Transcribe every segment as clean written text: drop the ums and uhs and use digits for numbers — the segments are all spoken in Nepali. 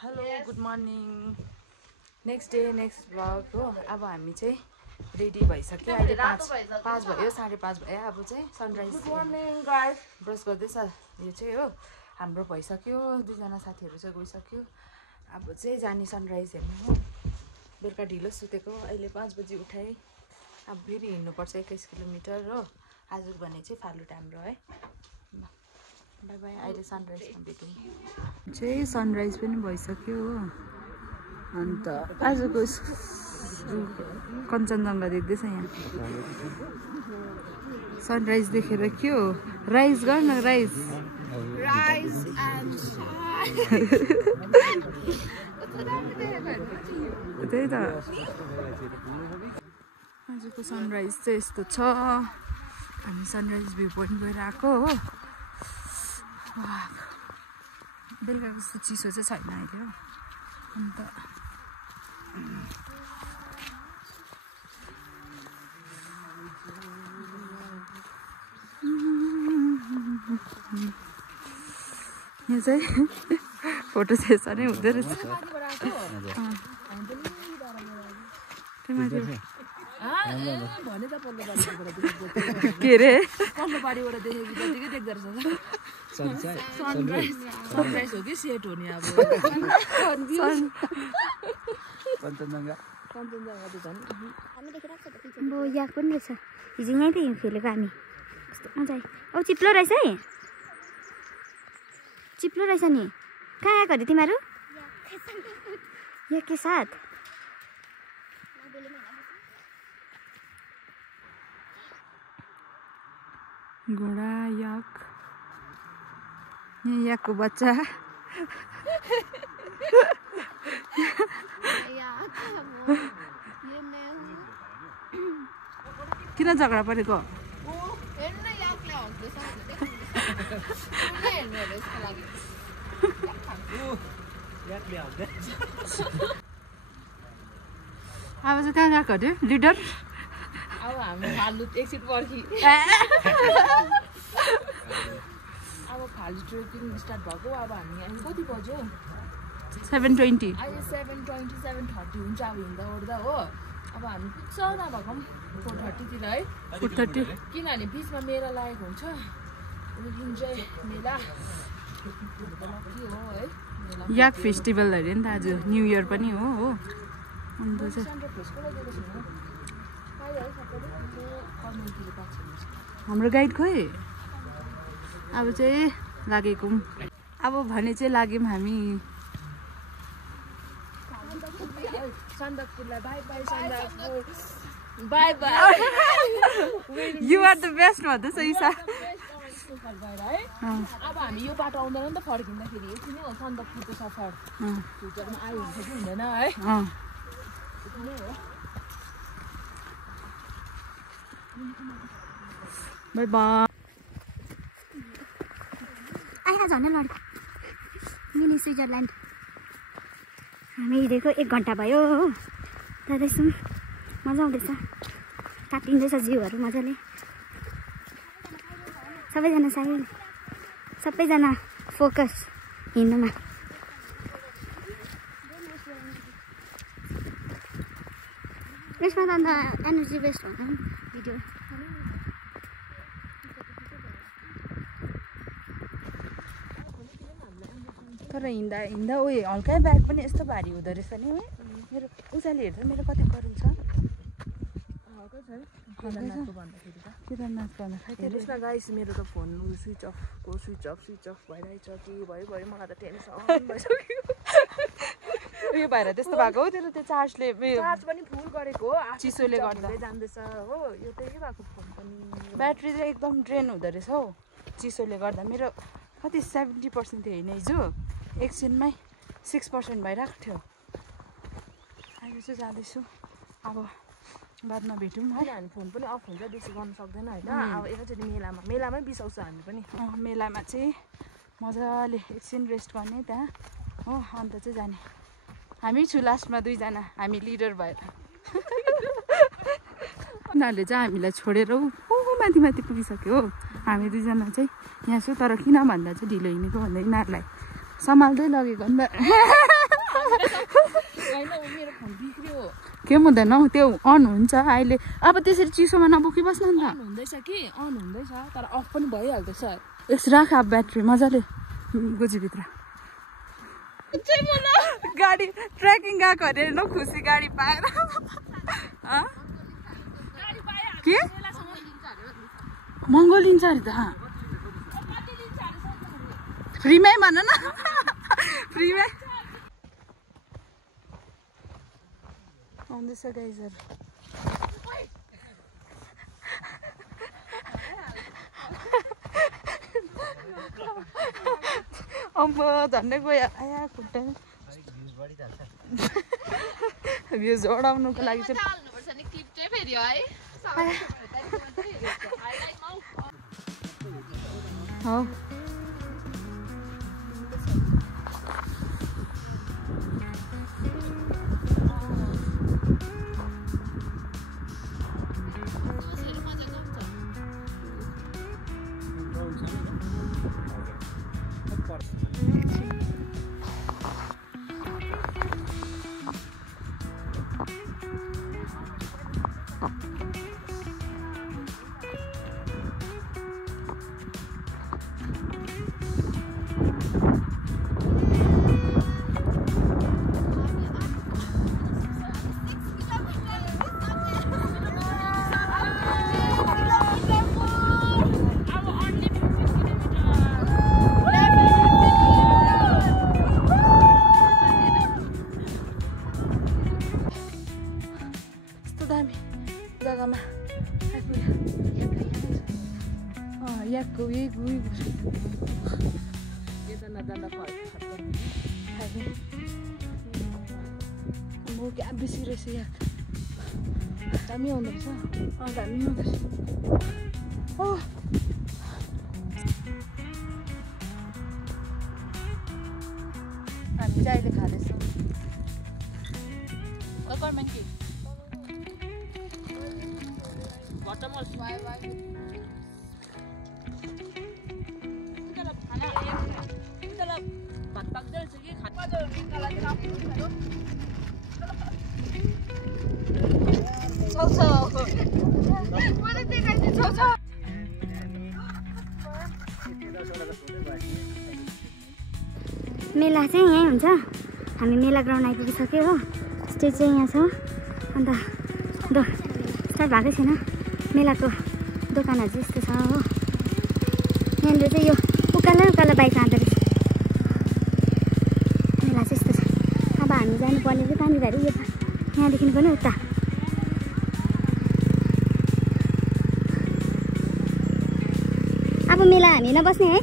Hello good morning next day next blog हो। अब हामी चाहिँ रेडी भइसक्यो। अहिले 5 भयो 5:30 भयो। अब चाहिँ सनराइज ब्रस गर्दैछ। यो चाहिँ हो हाम्रो भइसक्यो। दुईजना साथीहरू चाहिँ गइसक्यो। अब चाहिँ जाने सनराइज हेर्नु हो। बेलुका ढिलो सुतेको अहिले 5 बजी उठाएँ। अब फेरि हिँड्नुपर्छ 21 किलोमिटर हो। आज भने चाहिँ फालुट हाम्रो है। By by. अहिले सनराइजमा भेटौँ। चाहिँ सनराइज पनि भइसक्यो हो। अन्त आजको कञ्चनजङ्घा देख्दैछ यहाँ। सनराइज देखेर के हो राइज गर्न राइज त्यही त। आजको सनराइज चाहिँ यस्तो छ। हामी सनराइज भ्यू पोइन्ट गएर आएको हो। बेलुकाको जस्तो चिसो चाहिँ छैन अहिले हो। अन्त यहाँ चाहिँ फोटो सेसनै हुँदो रहेछ। के रे पल्लोबारीबाट देखेको जतिकै देख्दो रहेछ। सनराइज हो कि सेट हो नि। अब कञ्चनजङ्घा त झन् याद पनि रहेछ। हिजो यहीँ त हिउँ खेलेको हामी। कस्तो मजा आयो। औ चिप्लो रहेछ है। चिप्लो रहेछ नि। कहाँ आएको अरे तिमीहरू? यहाँ के साथ घोडा याक। यहाँ याकको बच्चा। किन झगडा परेको? अब चाहिँ कहाँ गएको अरे लिडर? अब हामी फालुट एकछिन पर्खी। अब फालुट ट्रेकिङ स्टार्ट भएको। अब हामी अहिले कति बज्यो? 7:20। अहिले 7:20 7:30 हुन्छ अब हिँड्दा ओर्दा हो। अब हामी पुग्छ नभएको पनि 4:30 है। 4:30 किनभने बिचमा मेला लागेको हुन्छ। इन्जोय मेला हो है। याक फेस्टिभल अरे नि त आज। न्यू इयर पनि हो। अन्त चाहिँ हाम्रो गाइड खोइ। अब चाहिँ लागेको अब भने चाहिँ लाग्यौँ हामी। सन्दकपुरलाई bye bye Sandakphu bye bye. You are the best भन्दैछ ईशा। अब हामी यो बाटो आउँदैन नि त फर्किँदाखेरि। यति नै हो सन्दकपुरको सफर। फ्युचरमा आयो हुन्छ कि हुँदैन है। यति नै हो। By by. आइहा झन् लड्यो मिनी स्विजरल्यान्ड। हामी हिँडेको 1 घन्टा भयो हो। जाँदैछौँ। मजा आउँदैछ। काटिँदैछ जिउहरू मजाले। सबैजना साइड सबैजना फोकस हिँड्नुमा। यसमा त अन्त एनर्जी वेस्ट हुन्छ भिडियो। तर हिँड्दा हिँड्दा उयो हल्का ब्याग पनि यस्तो भारी हुँदो रहेछ नि। मेरो उचाले हेर्दा मेरो कति गरम छ। केदारनाथ भन्दाखेरि हेर्नुहोस् न गाइस मेरो त फोन स्विच अफ भइरहेछ कि भयो मलाई त टेन्सन भइसक्यो। उयो भएर त्यस्तो भएको हो। तेरो त्यो चार्जले चार्ज पनि फुल गरेको हो। चिसोले गर्दा जाँदैछ हो। यो त के भएको फोन पनि ब्याट्री चाहिँ एकदम ड्रेन हुँदो रहेछ हौ चिसोले गर्दा। मेरो कति 70% थियो होइन हिजो। एकछिनमै 6% भइरहेको थियो। अहिले चाहिँ जाँदैछु। अब बादमा भेटौँ है। हामी फोन पनि अफ हुन्छ बेसी गर्नु सक्दैन होइन। अब एकैचोटि मेलामै बिसाउँछ हामी पनि। मेलामा चाहिँ मजाले एकछिन रेस्ट गर्ने त्यहाँ हो। अन्त चाहिँ जाने। हामी छु लास्टमा 2 जना। हामी लिडर भएर उनीहरूले चाहिँ हामीलाई छोडेर माथि माथि पुगिसक्यो हो। हामी 2 जना चाहिँ यहाँ छु। तर किन भन्दा चाहिँ ढिलो हिँडेको भन्दा यिनीहरूलाई सम्हाल्दै लगेको नि त। मेरो फोन बिग्रियो के हुँदैन हौ त्यो अन हुन्छ अहिले अब त्यसरी चिसोमा नबोकी बस्न नि त अन हुँदैछ कि अन हुँदैछ तर अफ पनि भइहाल्दैछ यस राख अब ब्याट्री मजाले गोजीभित्र गाडी ट्रेकिङ गएको अरे न खुसी गाडी पाएर के महँगो लिन्छ अरे त फ्रीमै भन न फ्रीमै आउँदैछ गाइजहरू अब झन्डै गयो आया खुट्टा भ्युज बढाउनुको लागि चाहिँ हौ जग्गामा याकको यही गई यता नजाँदा म क्या बेसी रहेछ याक दामी आउँदो रहेछ दामी आउँदो रहेछ हामी चाहिँ अहिले खाँदैछौँ मेला चाहिँ यहीँ हुन्छ हामी मेला ग्राउन्ड आइपुगिसक्यो हो स्टेज चाहिँ यहाँ छ अन्त स्टार्ट भएकै छैन मेलाको दोकानहरू चाहिँ यस्तो छ हो यहाँनिर चाहिँ यो उकालो उकालो बाइक आँदो रहेछ मेला चाहिँ यस्तो छ अब हामी जानुपर्ने चाहिँ कहाँनिर अरे यो यहाँदेखि पनि उता अब मेला हामी नबस्ने है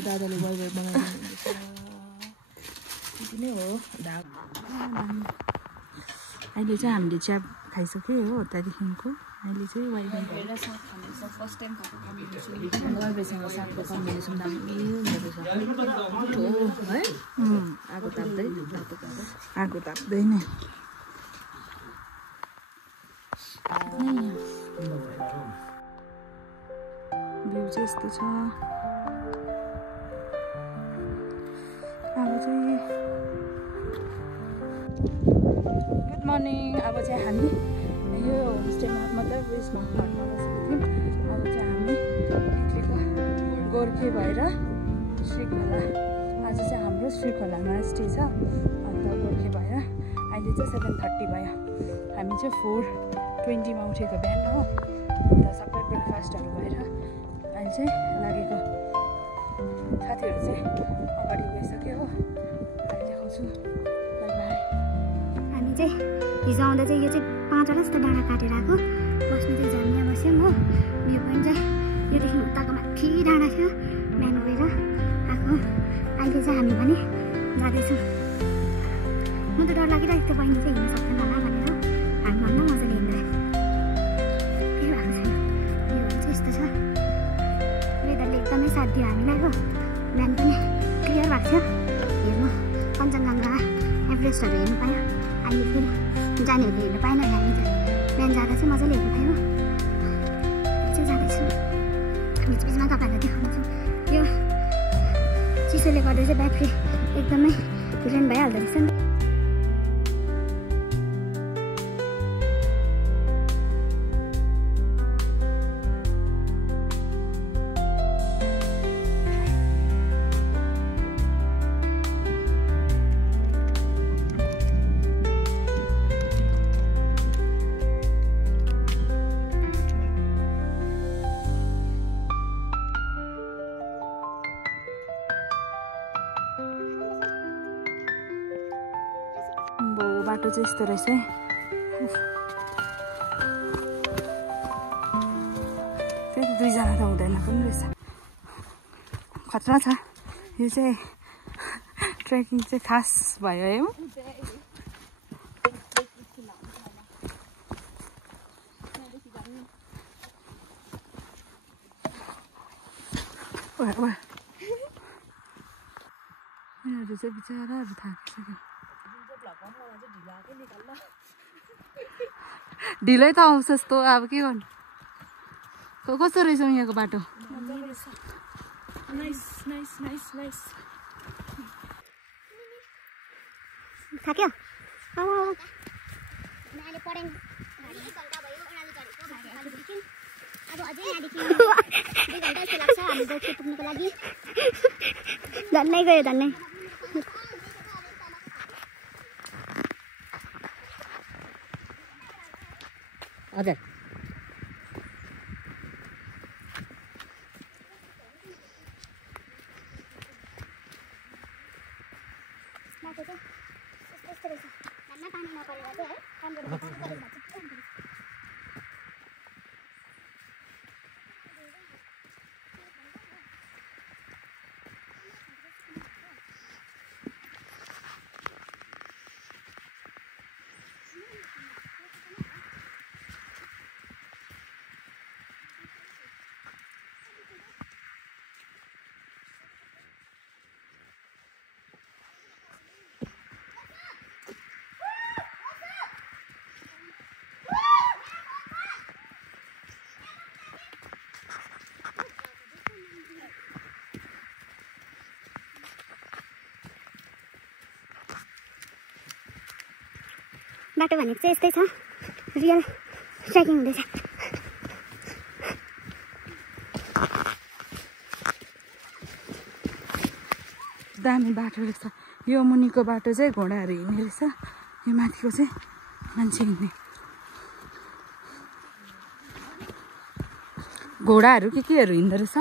दादाले बाई बनाइदिनुहुन्छ यति नै हो अहिले चाहिँ हामीले चिया खाइसकेँ हो त्यहाँदेखिको अहिले चाहिँ वाइफाई फर्स्ट टाइम खाएको कम्बिनेसन वाइफाईसँग सागको कम्बिनेसन दामी हुँदो रहेछ है आगो ताप्दै आगो ताप्दै नै भ्यू चाहिँ यस्तो छ अब चाहिँ गुड मर्निङ अब चाहिँ हामी यो होमस्टेमा मतलब उयसमा घरमा बसेको थियौँ अब चाहिँ हामी निक्लेको गोर्खे भएर श्रीखोला आज चाहिँ हाम्रो श्रीखोलामा स्टे छ अन्त गोर्खे भएर अहिले चाहिँ 7:30 भयो हामी चाहिँ 4:20मा उठेको बिहान हो अन्त सबै ब्रेकफास्टहरू भएर अहिले चाहिँ लागेको साथीहरू चाहिँ अगाडि गइसक्यो हो अहिले देखाउँछु बाई बाई हामी चाहिँ हिजो आउँदा चाहिँ यो चाहिँ 5वटा जस्तो डाँडा काटेर आएको बस्नु चाहिँ झन् बस्यौँ हो भ्यू पोइन्ट चाहिँ योदेखि उताको माथि डाँडा थियो बिहान गएर आएको अहिले चाहिँ हामी पनि जाँदैछौँ म त डर लागिरहेको थियो बहिनी चाहिँ हिँड्न सक्दैन होला भनेर हामी भन्दा मजाले हिँड्दैन केही भएको छैन भ्यूहरू चाहिँ यस्तो छ वेदरले एकदमै साथ दियो हामीलाई हो बिहान पनि क्लियर भएको थियो हेर्नु कञ्चनजङ्घा एभरेस्टहरू हेर्नु पायो अहिले फेरि जानेहरूले हेर्नु पाएन हामी बिहान जाँदा चाहिँ मजाले हेर्नु पायो चाहिँ जाँदैछु बिचबिचमा तपाईँहरूलाई देखाउँछु यो चिसोले गर्दा चाहिँ ब्याट्री एकदमै ड्रेन भइहाल्दो रहेछ नि बाटो चाहिँ यस्तो रहेछ है फेरि 2 जना त हुँदैन पनि रहेछ खतरा छ यो चाहिँ ट्रेकिङ चाहिँ खास भयो है उनीहरू चाहिँ बिचराहरू थाकिसक्यो ढिलै त आउँछ जस्तो अब के गर्नु कस्तो रहेछ यहाँको बाटो थाक्यो अब अझै यहाँदेखि 2 घन्टा जस्तो लाग्छ हामी गोर्खे पुग्नुको लागि झन्नै गयो झन्नै हजुर बाटो चाहिँ यस्तो रहेछ घरमा पानी नपरेर चाहिँ है राम्रो बाटो भनेको चाहिँ यस्तै छ रियल ट्रेकिङ हुँदैछ दामी बाटो रहेछ यो मुनिको बाटो चाहिँ घोडाहरू हिँड्ने रहेछ यो माथिको चाहिँ मान्छे हिँड्ने घोडाहरू केहरू हिँड्दो रहेछ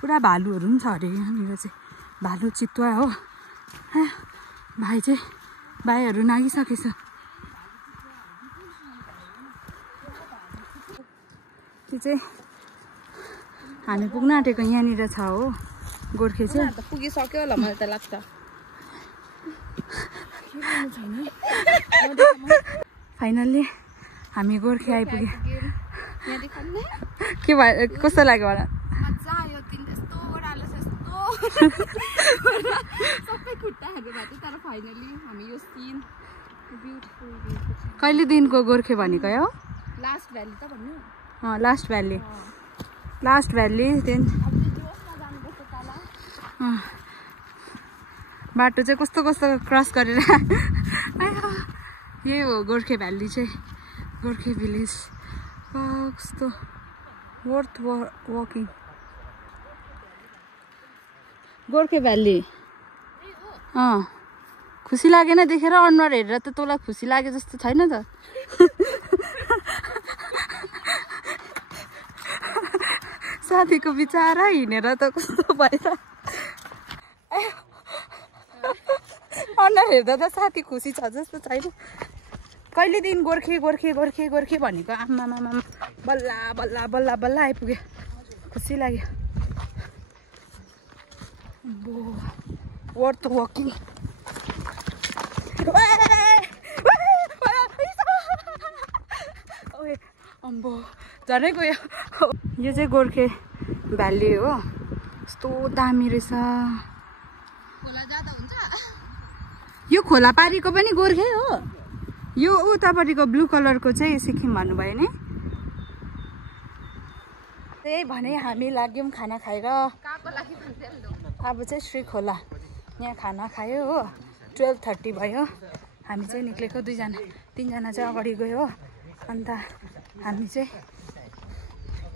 पुरा भालुहरू पनि छ अरे यहाँनिर चाहिँ भालु चितुवा हो भाइहरू नागिसकेछ त्यो चाहिँ हामी पुग्न आँटेको यहाँनिर छ हो गोर्खे चाहिँ पुगिसक्यो होला मलाई त लाग्छ फाइनल्ली हामी गोर्खे आइपुग्यो के भयो कस्तो लाग्यो होला मजा आयो तिन यस्तो ओरालो यस्तो सबै खुट्टाहरू भएको तर फाइनली हामी यो सीन ब्युटिफुल कहिले दिनको गोर्खे भनेको हो लास्ट भ्याली त भन्नु लास्ट भ्याली बाटो चाहिँ कस्तो कस्तो क्रस गरेर यही हो गोर्खे भ्याली चाहिँ गोर्खे भिलेज कस्तो वर्थ वकिङ गोर्खे भ्याली खुसी लागेन देखेर अनुहार हेरेर त तँलाई खुसी लागे जस्तो छैन त साथीको बिचारा हिँडेर त कस्तो भएर अनुहार हेर्दा त साथी खुसी छ जस्तो छैन कहिलेदेखि गोर्खे गोर्खे गोर्खे गोर्खे भनेको आमामामा बल्ल बल्ल बल्ल बल्ल आइपुग्यो खुसी लाग्यो वर्थ वकिङ अम्बो झनै गयो यो चाहिँ गोर्खे भ्याली हो यस्तो दामी रहेछ यो खोला पारीको पनि गोर्खे हो यो उतापट्टिको ब्लू कलरको चाहिँ सिक्किम भन्नुभयो नि त्यही भने हामी लाग्यौँ खाना खाएर अब चाहिँ श्री खोला यहाँ खाना खायो हो 12:30 भयो हामी चाहिँ निक्लेको तिनजना चाहिँ अगाडि गयो हो अन्त हामी चाहिँ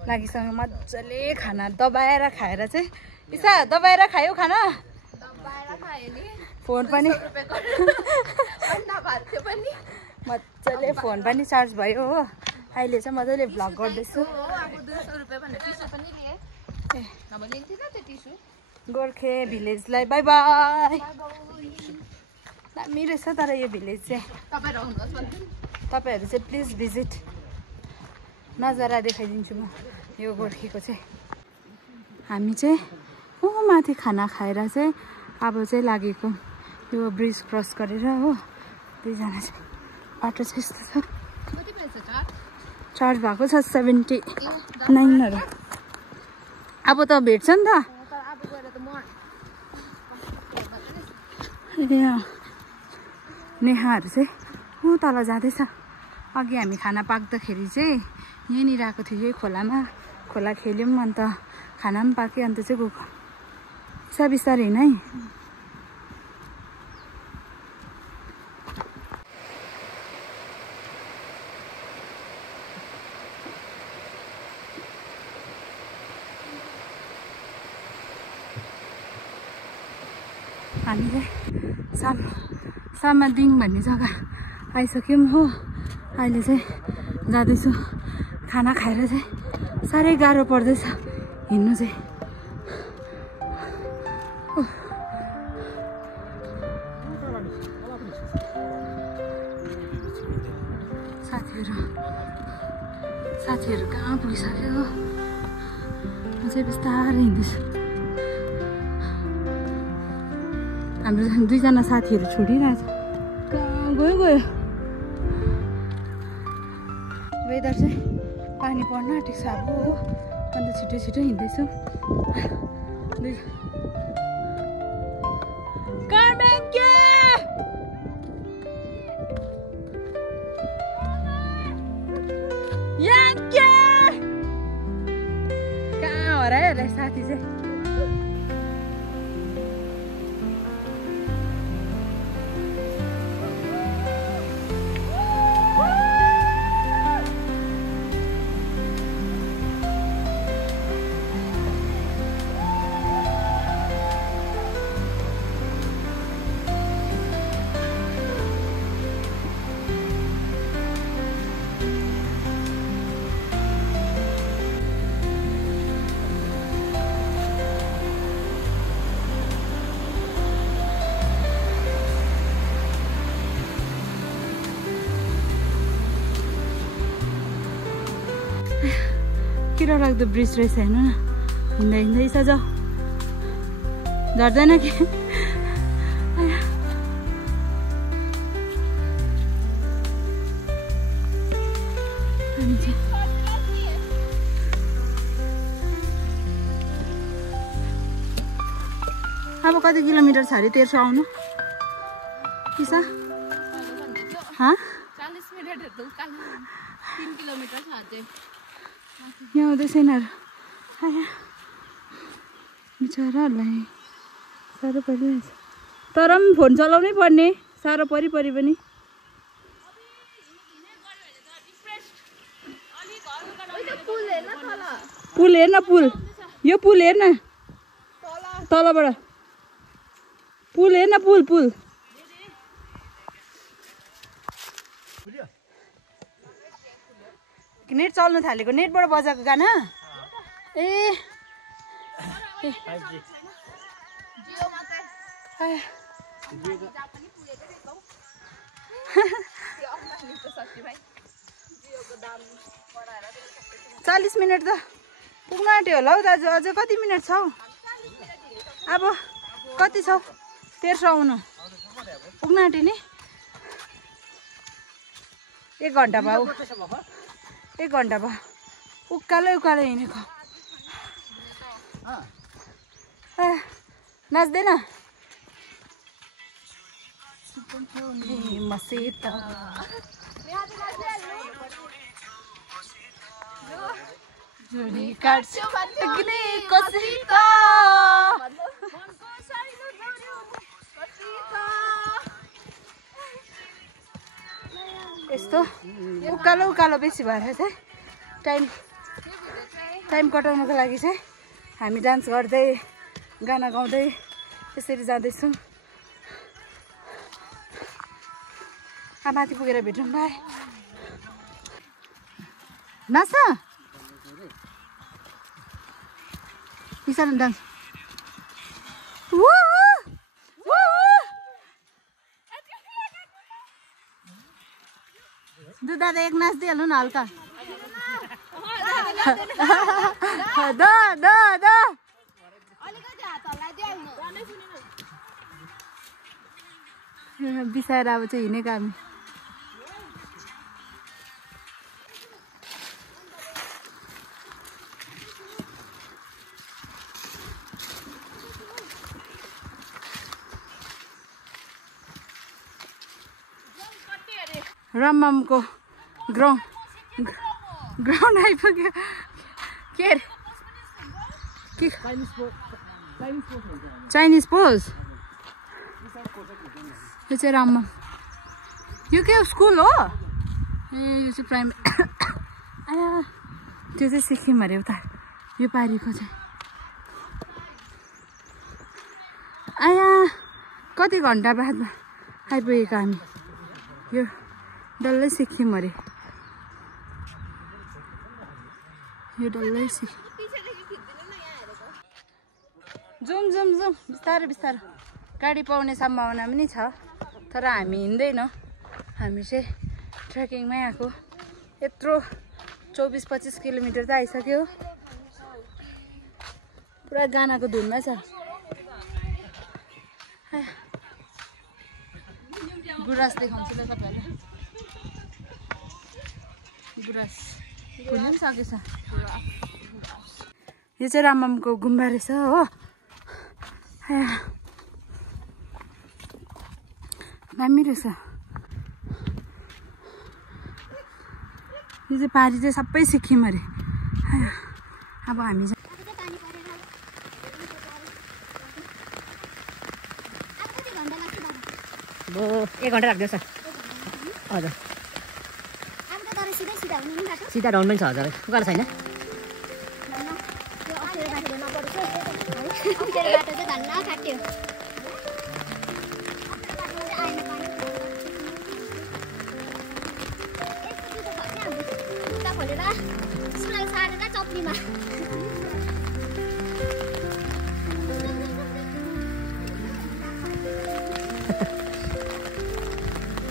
लागिसँग मजाले खाना दबाएर खाएर चाहिँ इसा दबाएर खायो खाना फोन पनि मजाले फोन पनि चार्ज भयो हो अहिले चाहिँ मजाले भ्लग गर्दैछु गोर्खे भिलेजलाई बाई बाई दामी रहेछ तर यो भिलेज चाहिँ तपाईँहरू चाहिँ प्लिज भिजिट नजारा देखाइदिन्छु म यो गोर्खेको चाहिँ हामी चाहिँ माथि खाना खाएर चाहिँ अब चाहिँ लागेको यो ब्रिज क्रस गरेर हो दुईजना चाहिँ बाटो चाहिँ यस्तो छ चार्ज भएको छ 79 अब त भेट्छ नि त नेहाहरू चाहिँ तल जाँदैछ अघि हामी खाना पाक्दाखेरि चाहिँ यहीँनिर आएको थियो यही खोलामा खोला खेल्यौँ अन्त खाना पनि पाक्यो अन्त चाहिँ गएको बिस्तारै हिँड है हामीले सामादिङ भन्ने जग्गा आइसक्यौँ हो अहिले चाहिँ जाँदैछु खाना खाएर चाहिँ साह्रै गाह्रो पर्दैछ हिँड्नु चाहिँ साथीहरू कहाँ पुगिसक्यो म चाहिँ बिस्तारै हिँड्दैछु हाम्रो दुईजना साथीहरू छोडिरहेछ कहाँ गयो वेदर चाहिँ पानी पर्न आँटेको छ अब हो अन्त छिटो छिटो हिँड्दैछु कहाँ हरायो होला साथी चाहिँ किरा लाग्दो ब्रिज रहेछ हेर्नु न हिँड्दै हिँड्दैछ जाऊ झर्दैन कि अब कति किलोमिटर छ अरे तेर्सो आउनु किसा 40 मिनेटहरु उकालो 3 किलोमिटर छ अझै यहाँ आउँदै छैन बिचराहरूलाई साह्रो परिरहेछ तर पनि फोन चलाउनै पर्ने साह्रो परि पनि पुल हेर्न पुल यो पुल हेर्न तलबाट पुल हेर्न पुल नेट चल्नु थालेको नेटबाट बजाएको गाना ए जियो मात्रै 40 मिनट त पुग्न आँट्यो होला हौ दाजु अझै कति मिनट छ अब कति छ तेर्सो आउनु पुग्न आँट्यो नि 1 घन्टा भयो 1 घन्टा भयो उकालो हिँडेको नाच्दैन मसित जोडी काट्छु अग्निको सीता यस्तो उकालो बेसी भएर चाहिँ टाइम कटाउनको लागि चाहिँ हामी डान्स गर्दै गाना गाउँदै यसरी जाँदैछौँ माथि पुगेर भेटौँ भाइ नाच्छ डान्स दादा एक नाच दिइहाल्नु न हल्का बिसाएर अब चाहिँ हिँडेको हामी रममको ग्राउन्ड आइपुग्यो के अरे चाइनिज पोज यो चाहिँ रमम यो के स्कुल हो ए यो चाहिँ प्राइमेरी त्यो चाहिँ सिक्किम अरे उता यो पारिको चाहिँ कति घन्टा बादमा आइपुगेको हामी यो डल्लै सिक्किम अरे यो डल्लै सिक्किम जाउँ बिस्तारो गाडी पाउने सम्भावना पनि छ तर हामी हिँड्दैनौँ हामी चाहिँ ट्रेकिङमै आएको यत्रो 24-25 किलोमिटर त आइसक्यो पुरा गानाको धुनमा छ गुराँस देखाउँछु ल तपाईँहरूलाई गुराँस फुल्नु पनि सकेछ यो चाहिँ राममको गुम्बा रहेछ हो दामी रहेछ यो चाहिँ पारी चाहिँ सबै सिक्किम अरे अब हामी चाहिँ 1 घन्टा लाग्दैछ हजुर सिधा डाउन पनि छ हजुर उकालो छैन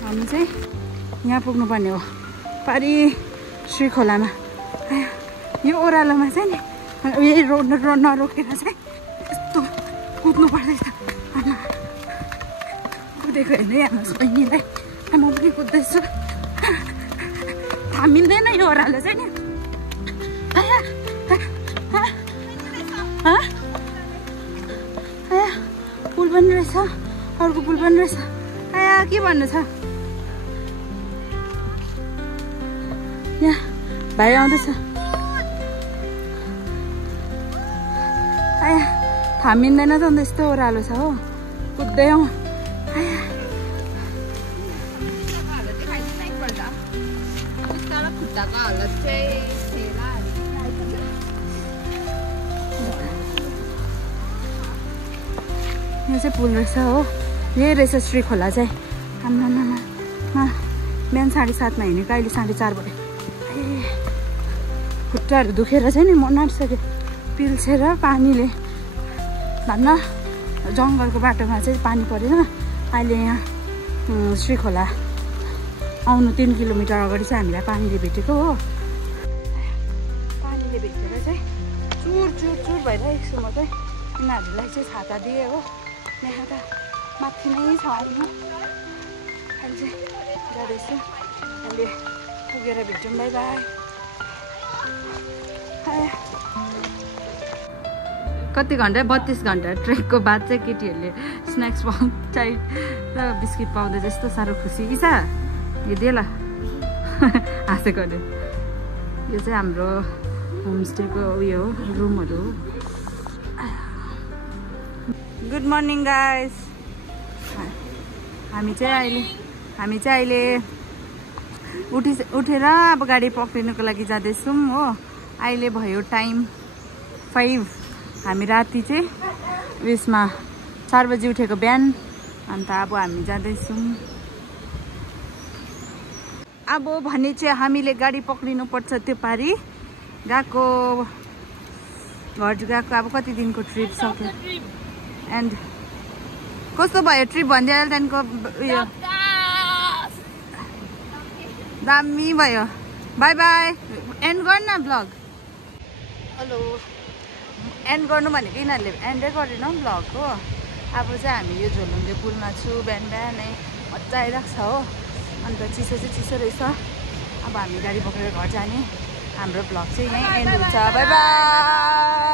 हामी चाहिँ यहाँ पुग्नुपर्ने हो पारी श्री खोलामा यो ओह्रालोमा चाहिँ नि यही रोड नरोकेर चाहिँ यस्तो कुद्नु पर्दैछ कुदेको हेर्दै हाम्रो बहिनीलाई म पनि कुद्दैछु मिल्दैन यो ओह्रालो चाहिँ नि पनि रहेछ, अर्को पुल पनि रहेछ। आया के भन्नु छ? यहाँ भाइ आउँदैछ। आया थामिँदैन त अन्त यस्तो ओह्रालो छ हो, कुद्दै आउँ। यहाँ चाहिँ पुल रहेछ हो, यही रहेछ श्रीखोला चाहिँ। आम्मामा बिहान 7:30मा हिँडेको, अहिले 4:30 भयो। खुट्टाहरू दुखेर चाहिँ नि म नाटिसकेँ, पिल्छेर पानीले। भन्न जङ्गलको बाटोमा चाहिँ पानी परेन। अहिले यहाँ श्रीखोला आउनु 3 किलोमिटर अगाडि चाहिँ हामीलाई पानीले भेटेको हो। पानीले भेटेर चाहिँ चुर चुर चुर भइरहेको छु म चाहिँ। यिनीहरूलाई चाहिँ छाता दिएँ हो, यहाँ त माथि नै छ होइन। अहिले चाहिँ जाँदैछु, अहिले पुगेर भेटौँ, बाई बाई। कति घन्टा? 32 घन्टा ट्रेकको बाद चाहिँ केटीहरूले स्न्याक्स चाहिए र बिस्किट पाउँदा जस्तो साह्रो खुसी। इसा यो दिए ल हाँसेको अरे। यो चाहिँ हाम्रो होमस्टेको उयो हो, रुमहरू हो। Good morning guys. हामी चाहिँ अहिले उठेर अब गाडी पक्रिनुको लागि जाँदैछौँ हो। अहिले भयो टाइम 5। हामी राति चाहिँ उयसमा 4 बजी उठेको बिहान। अन्त अब हामी जाँदैछौँ। अब भने चाहिँ हामीले गाडी पक्रिनु पर्छ त्यो पारी। गएको घर गएको अब कति दिनको ट्रिप सक्यो। एन्ड कस्तो भयो ट्रिप भनिदिएर त्यहाँदेखिको उयो दामी भयो। By by. एन्ड गर्न ब्लग। हेलो एन्ड गर्नु भनेको यिनीहरूले एन्डै गरेन ब्लग हो। अब चाहिँ हामी यो झोलुङ्गे पुलमा छु। बिहान बिहानै मजा आइरहेको छ हो। अन्त चिसो चाहिँ चिसो रहेछ। अब हामी गाडी पक्रेर घर जाने। हाम्रो ब्लग चाहिँ यहीँ एन्ड हुन्छ। By by.